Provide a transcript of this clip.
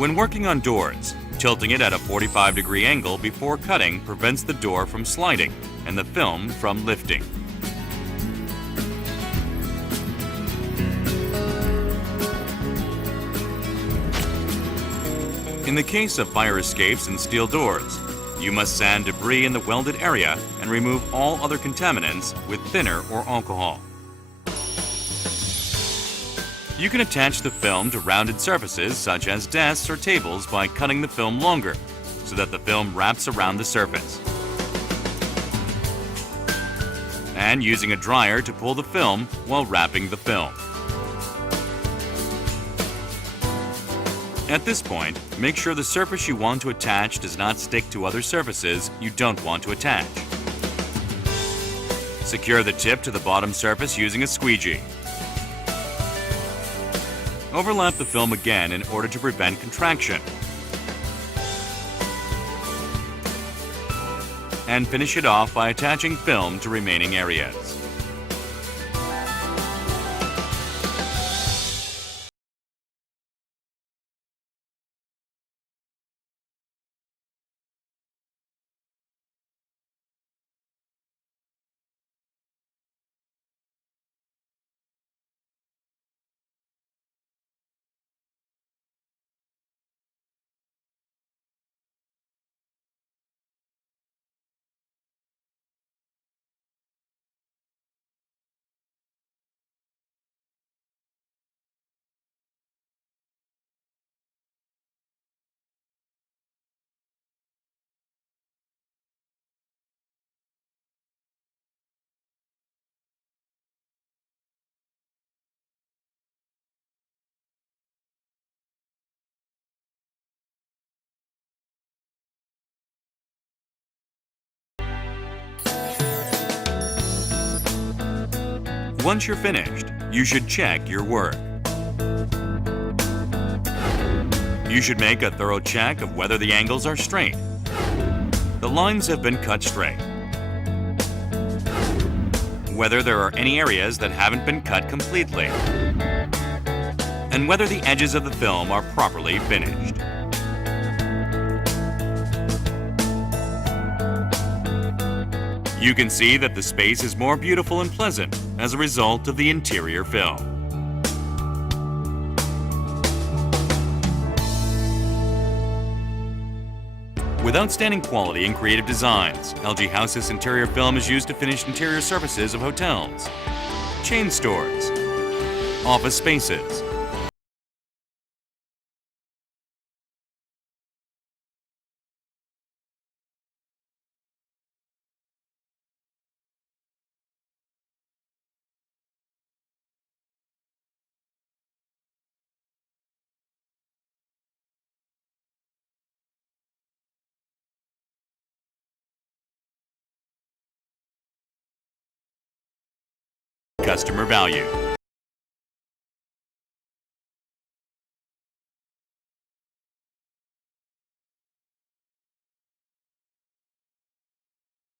When working on doors, tilting it at a 45-degree angle before cutting prevents the door from sliding and the film from lifting. In the case of fire escapes and steel doors, you must sand debris in the welded area and remove all other contaminants with thinner or alcohol. You can attach the film to rounded surfaces such as desks or tables by cutting the film longer so that the film wraps around the surface, and using a dryer to pull the film while wrapping the film. At this point, make sure the surface you want to attach does not stick to other surfaces you don't want to attach. Secure the tip to the bottom surface using a squeegee. Overlap the film again in order to prevent contraction. And finish it off by attaching film to remaining areas. Once you're finished, you should check your work. You should make a thorough check of whether the angles are straight, the lines have been cut straight, whether there are any areas that haven't been cut completely, and whether the edges of the film are properly finished. You can see that the space is more beautiful and pleasant as a result of the interior film. With outstanding quality and creative designs, LG Hausys interior film is used to finish interior surfaces of hotels, chain stores, office spaces, customer value.